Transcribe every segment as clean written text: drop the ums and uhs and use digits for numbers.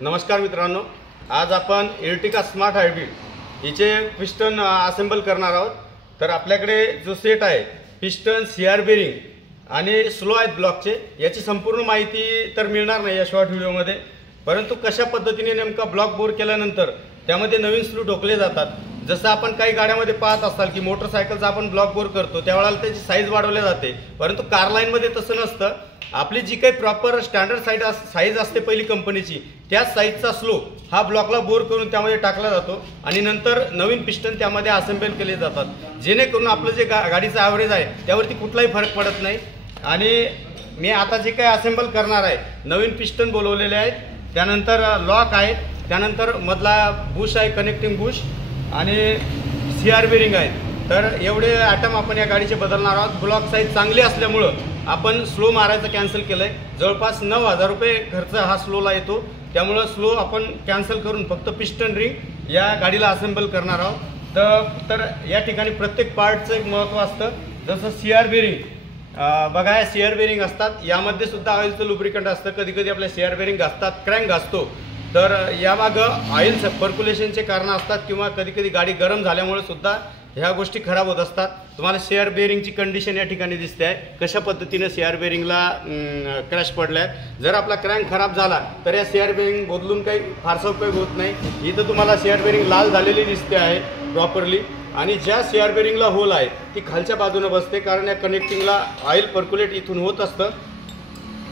नमस्कार मित्रांनो, आज आपण एर्टिगा स्मार्ट हायब्रिड हिचे पिस्टन असेंबल करणार आहोत। तर आपल्याकडे जो सेट आहे पिस्टन, सीआर बेरिंग आणि स्लो आहेत ब्लॉकचे, याची संपूर्ण माहिती तर मिळणार नाही या शॉर्ट व्हिडिओमध्ये, परंतु कशा पद्धतीने नेमका ब्लॉक बोर केल्यानंतर त्यामध्ये नवीन स्क्रू ठोकले जातात। जसं आपण काही गाड्यांमध्ये पाहत असाल की मोटरसायकलचा आपण ब्लॉक बोर करतो त्यावेळेला त्याची साईज वाढवली जाते, परंतु कार लाईनमध्ये तसं नसतं। आपली जी काही प्रॉपर स्टँडर्ड साईज असते पहिली कंपनीची, त्याच साईजचा स्लो हा ब्लॉकला बोर करून त्यामध्ये टाकला जातो आणि नंतर नवीन पिस्टन त्यामध्ये असेंबल केले जातात, जेणेकरून आपलं जे गाडीचं ॲव्हरेज आहे त्यावरती कुठलाही फरक पडत नाही। आणि मी आता जे काही असेंबल करणार आहे, नवीन पिस्टन बोलवलेले आहेत, त्यानंतर लॉक आहेत, त्यानंतर मधला बुश आहे कनेक्टिंग बुश आणि सीआर बेरिंग आहे। तर एवढे आयटम आपण या गाडीचे बदलणार आहोत। ब्लॉक साईज चांगली असल्यामुळं आपण स्लो मारायचं कॅन्सल केलं आहे। जवळपास 9,000 रुपये खर्च हा स्लोला येतो, त्यामुळं स्लो आपण कॅन्सल करून फक्त पिस्टन रिंग या गाडीला असेंबल करणार आहोत। तर या ठिकाणी प्रत्येक पार्टचं एक महत्त्व असतं। जसं सीआर बेरिंग बघा, या सीआर बेरिंग असतात, यामध्ये सुद्धा ऑइलचं लुब्रिकंट असतं। कधी कधी आपल्या सीआर बेरिंग घासतात, क्रँक घासतो, तर यामागं ऑइल पर्क्युलेशनचे कारण असतात किंवा कधी कधी गाडी गरम झाल्यामुळे सुद्धा ह्या गोष्टी खराब होत असतात। तुम्हाला सीआर बेरिंगची कंडिशन या ठिकाणी दिसते आहे, कशा पद्धतीने सीआर बेरिंगला क्रॅश पडले आहेत। जर आपला क्रँक खराब झाला तर या सीआर बेरिंग बदलून काही फारसा उपयोग होत नाही। इथं तुम्हाला सीआर बेरिंग लाल झालेली दिसते आहे प्रॉपरली, आणि ज्या सीआर बेरिंगला होल आहे ती खालच्या बाजूने बसते, कारण या कनेक्टिंगला ऑइल पर्क्युलेट इथून होत असतं।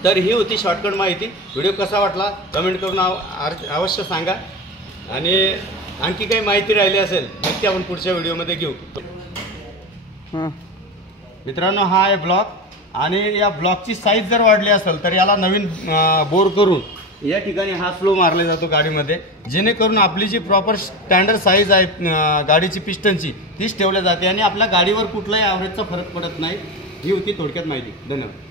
तर ही होती शॉर्टकट माहिती। व्हिडिओ कसा वाटला कमेंट करून अवश्य सांगा, आणि आणखी काही माहिती राहिली असेल नक्की आपण पुढच्या व्हिडिओमध्ये घेऊ। मित्रांनो, हा आहे ब्लॉक, आणि या ब्लॉकची साईज जर वाढली असेल तर याला नवीन बोर करून या ठिकाणी हा स्लो मारला जातो गाडीमध्ये, जेणेकरून आपली जी प्रॉपर स्टँडर्ड साईज आहे गाडीची पिस्टनची तीच ठेवल्या जाते आणि आपल्या गाडीवर कुठलाही ॲव्हरेजचा फरक पडत नाही। ही होती थोडक्यात माहिती। धन्यवाद।